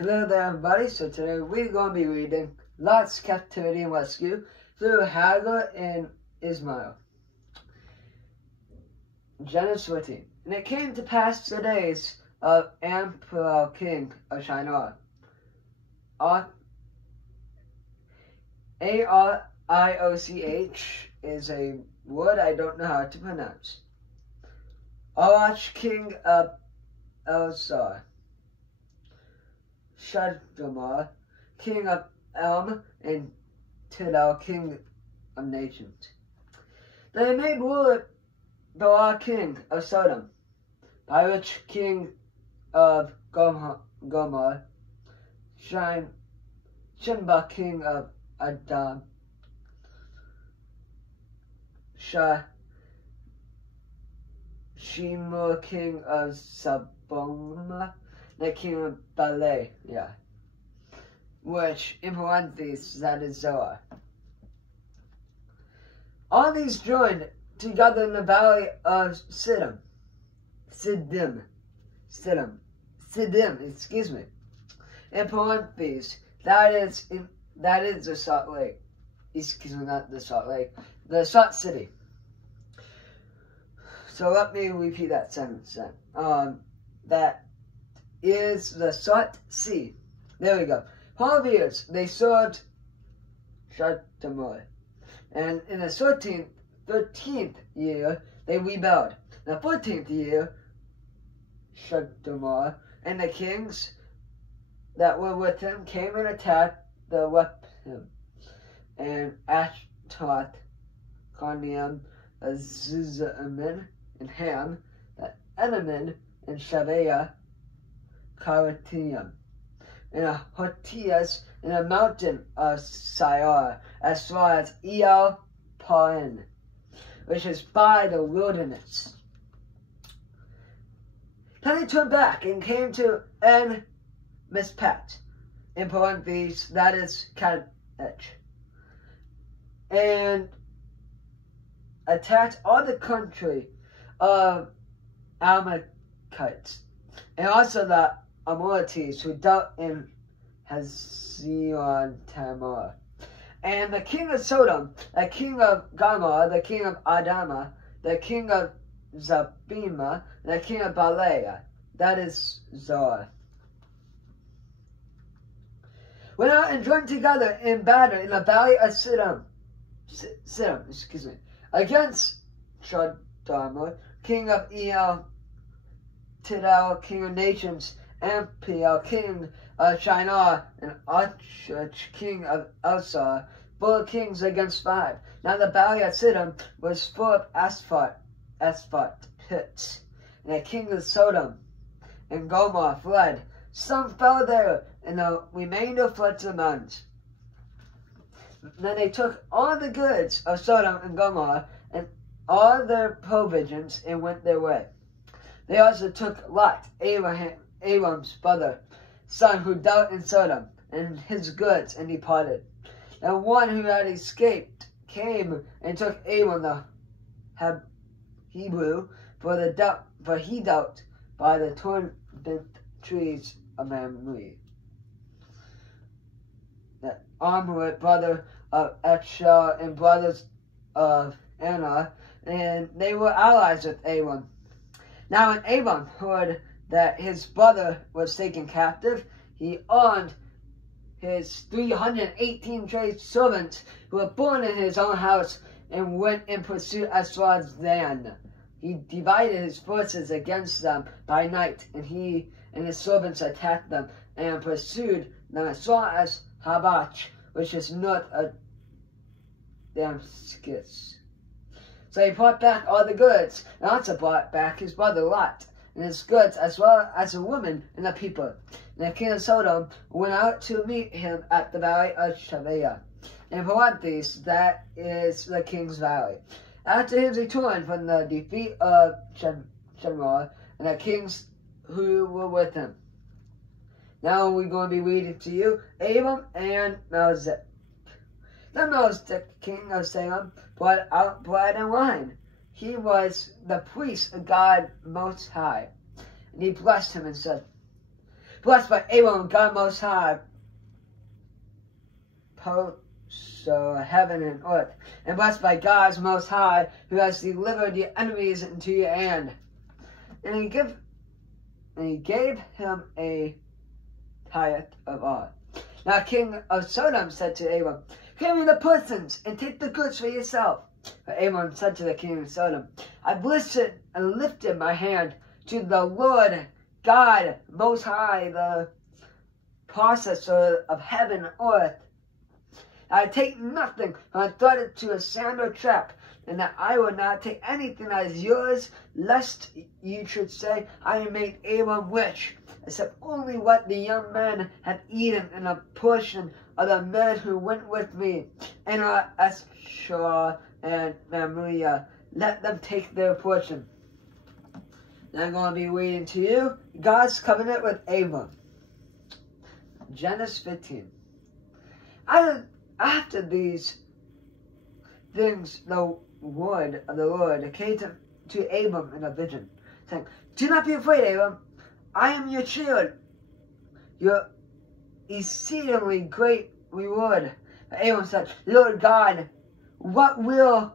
Hello there everybody, so today we're going to be reading Lot's Captivity and Rescue through Hagar and Ishmael. Genesis 14. And it came to pass the days of Ishmael king of Shinar. A-R-I-O-C-H is a word I don't know how to pronounce. Arach king of Elsar. Shadramar, king of Elm, and Tidal, king of nations. They made ruler Bela, king of Sodom, Pirach, king of Gomorrah, Shinba, king of Adam, Shimur, king of Saboma, the king of Ballet, which, in parentheses, that is Zoar. All these joined together in the valley of Siddim, excuse me. In parentheses, that is the Salt Lake. Excuse me, not the Salt Lake. The Salt City. So let me repeat that sentence then. That is the Salt Sea. There we go. 12 years they served Shadramar. And in the 13th year they rebelled. The 14th year, Shadramar and the kings that were with him came and attacked the Rephaim and Ashtaroth, Carnaim, Azizamim, and Ham, the Enamin, and Shaveh, Karatium, and the Hotias in the mountain of Seir, as far as El Paran, which is by the wilderness. Then he turned back and came to En Mishpat, in parentheses, that is Kadesh, and attacked all the country of Amalekites, and also the Amorites who dwelt in Hazazon Tamar. And the king of Sodom, the king of Gomorrah, the king of Adamah, the king of Zabima, and the king of Balea, that is Zoar, went out and joined together in battle in the valley of Siddim, against Shadramar, king of El, Tidal, king of nations, Ampiel, king of Shinar, and Arach, king of Elsar, 4 kings against 5. Now the valley of Siddim was full of asphalt pits, and the king of Sodom and Gomorrah fled. Some fell there, and the remainder fled to the mountains. Then they took all the goods of Sodom and Gomorrah and all their provisions and went their way. They also took Lot, Abram's brother, son who dwelt in Sodom, and his goods, and departed. And one who had escaped came and took Abram the Hebrew, for he dwelt by the torn trees of Mamre. The Amorite brother of Eshel and brothers of Anna, and they were allies with Abram. Now when Abram heard that his brother was taken captive, he armed his 318 trade servants who were born in his own house and went in pursuit as far as Dan. He divided his forces against them by night, and he and his servants attacked them and pursued them as far as Habach, which is north of Damascus. So he brought back all the goods, and also brought back his brother Lot, and his goods, as well as the women and the people. And the king of Sodom went out to meet him at the valley of Shaveh. In parentheses, that is the king's valley. After his return from the defeat of Shadramar and the kings who were with him. Now we're going to be reading to you Abram and Melchizedek. The Melchizedek, king of Salem, brought out bread and wine. He was the priest of God Most High. And he blessed him and said, blessed by Abram, God Most High, so heaven and earth, and blessed by God Most High, who has delivered your enemies into your hand. And he gave him a tithe of all. Now king of Sodom said to Abram, give me the persons, and take the goods for yourself. But Abram said to the king of Sodom, I've listened and lifted my hand to the Lord God Most High, the possessor of heaven and earth. I take nothing, and I thought it to a sand or trap, and that I will not take anything that is yours, lest you should say, I made Abram rich, except only what the young men had eaten, and a portion of the men who went with me, and Esau and Mamre, let them take their portion. Now I'm going to be reading to you God's covenant with Abram. Genesis 15. After these things, the word of the Lord came to Abram in a vision, saying, do not be afraid, Abram. I am your shield, your exceedingly great reward. But Abram said, Lord God, what will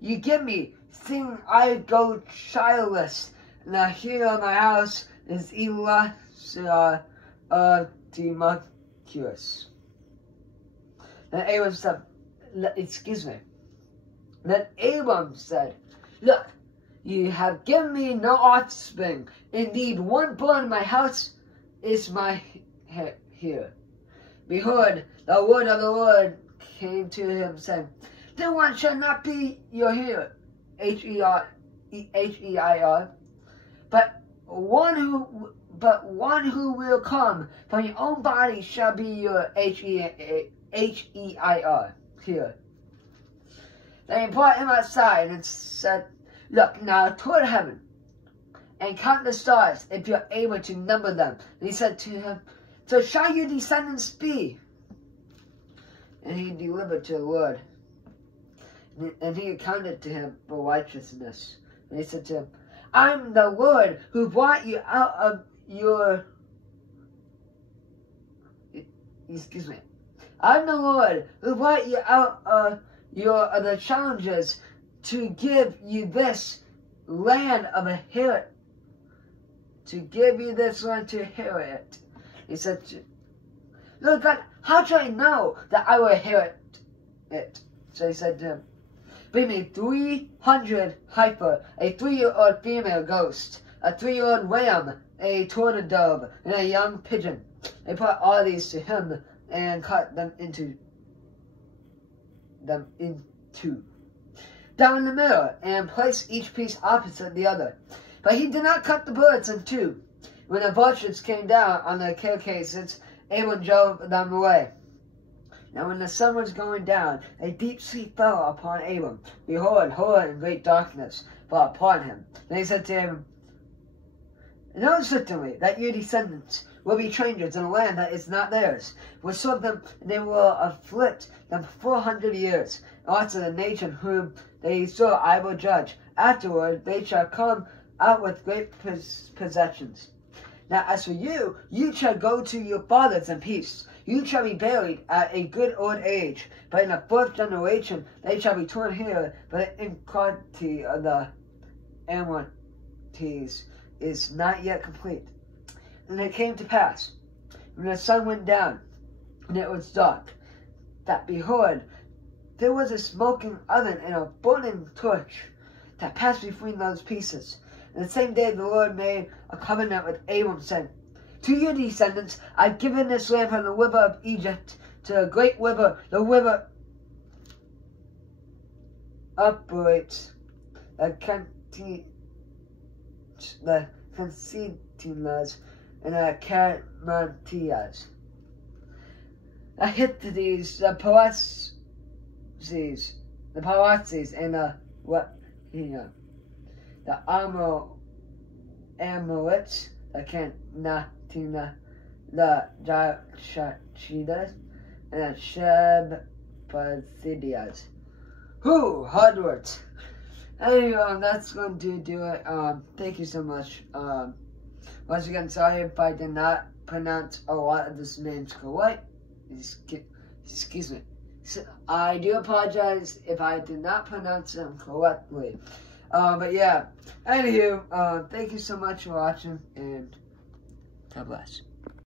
you give me, seeing I go childless? Now here in my house is Elisha of Damascus. Then Abram said, Then Abram said, look, you have given me no offspring. Indeed, one born in my house is my heir. Behold, the word of the Lord came to him, saying, then one shall not be your heir, H-E-I-R, but one who will come from your own body shall be your H-E-I-R, here. Then he brought him outside and said, look now toward heaven, and count the stars, if you are able to number them. And he said to him, so shall your descendants be. And he delivered to the Lord, and he accounted to him for righteousness. And he said to him, I'm the Lord who brought you out of your... I'm the Lord who brought you out of the challenges to give you this land of a inherit. To give you this land to inherit. He said, Lord God, how shall I know that I will inherit it? So he said to him, bring me 300 heifer, a 3-year-old female ghost, a 3-year-old ram, a turtle dove, and a young pigeon. They brought all these to him and cut them into down in the middle, and placed each piece opposite the other. But he did not cut the birds in two. When the vultures came down on the carcasses, Abram drove them away. Now when the sun was going down, a deep sleep fell upon Abram. Behold, horror and great darkness fell upon him. Then he said to him, know certainly that your descendants will be strangers in a land that is not theirs. Will serve them, and they will afflict them 400 years. And also the nation whom they serve I will judge. Afterward they shall come out with great possessions. Now as for you, you shall go to your fathers in peace. You shall be buried at a good old age. But in the 4th generation they shall return here, but the iniquity of the Amorites is not yet complete. And it came to pass, when the sun went down, and it was dark, that behold, there was a smoking oven and a burning torch that passed between those pieces. And the same day the Lord made a covenant with Abram, saying, to your descendants I've given this land from the river of Egypt to the great river, the river operates the Concetinas and the Canaanites, the Hittites, the Perizzites, and the Amorites, the Canaanites, the Jashidas, and the Shebasidias. Whew, hard words. Anyway, that's going to do it. Thank you so much. Once again, sorry if I did not pronounce a lot of this names correct. Excuse me. So I do apologize if I did not pronounce them correctly. But yeah, anywho, thank you so much for watching, and God bless.